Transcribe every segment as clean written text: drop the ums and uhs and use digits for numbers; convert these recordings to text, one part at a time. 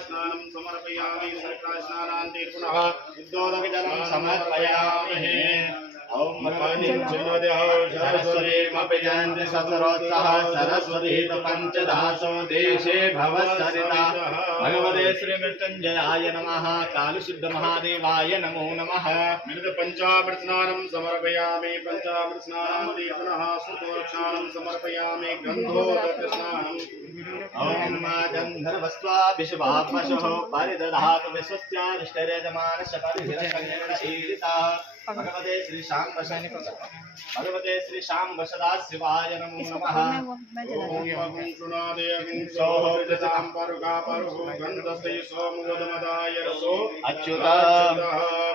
स्नानं समर्पयामि सर्करास्नानान्ते पुनः शुद्धोदकजलं समर्पयामि। ओम सरस्वतीमपि सतरोत्सह सरस्वती पंचदासो देशे भवत्सरिता भगवते श्री मृत्युंजयाय नमः कालशुद्ध महादेवाय नमो नमः। मृत पंचामृत स्नानं समर्पयामि पंचामृत स्नानान्ते पुनः शुद्धोदकस्नानं समर्पयामि गन्धोदक स्नानं। ओम गन्धर्वस्त्वाभिषुभात्मशः परिदधातु विश्वस्यादिष्टयजमानस्य परिहिरकन्यशीलिता भगवते श्री शांब भगवते श्री शांब सदाशिवाय नमो नमः। ओम गन्धस्ते रसो अच्युत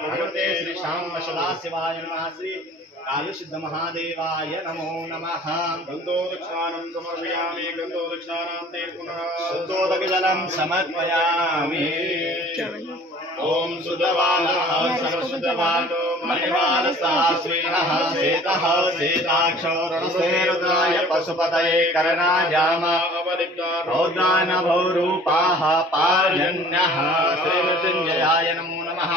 भगवते श्री शांब सदाशिवाय नमः। श्री कालशुद्ध महादेवाय नमो नमः। गन्धोदकस्नानं समर्पयामि गन्धोदकस्नानान्ते पुनः शुद्धोदकजलं समर्पयामि। ओम सुदवानः सर्वशुद्धवानो मणिवालसाश्विनः श्वेतः श्वेताक्षो रणसेरुद्राय पशुपतये करणाजाम रौद्रानभो रूपाः पार्जन्यः श्रीमृत्युञ्जयाय नमो नमः।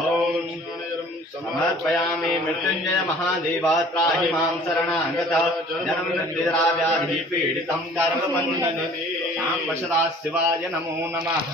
ओम समर्पयामि मृत्युंजय महादेव त्राहि मां शरणागतः जन्मनिद्रा व्याधि पीडितं कर्मबन्धने शां वशदा शिवाय नमो नमः।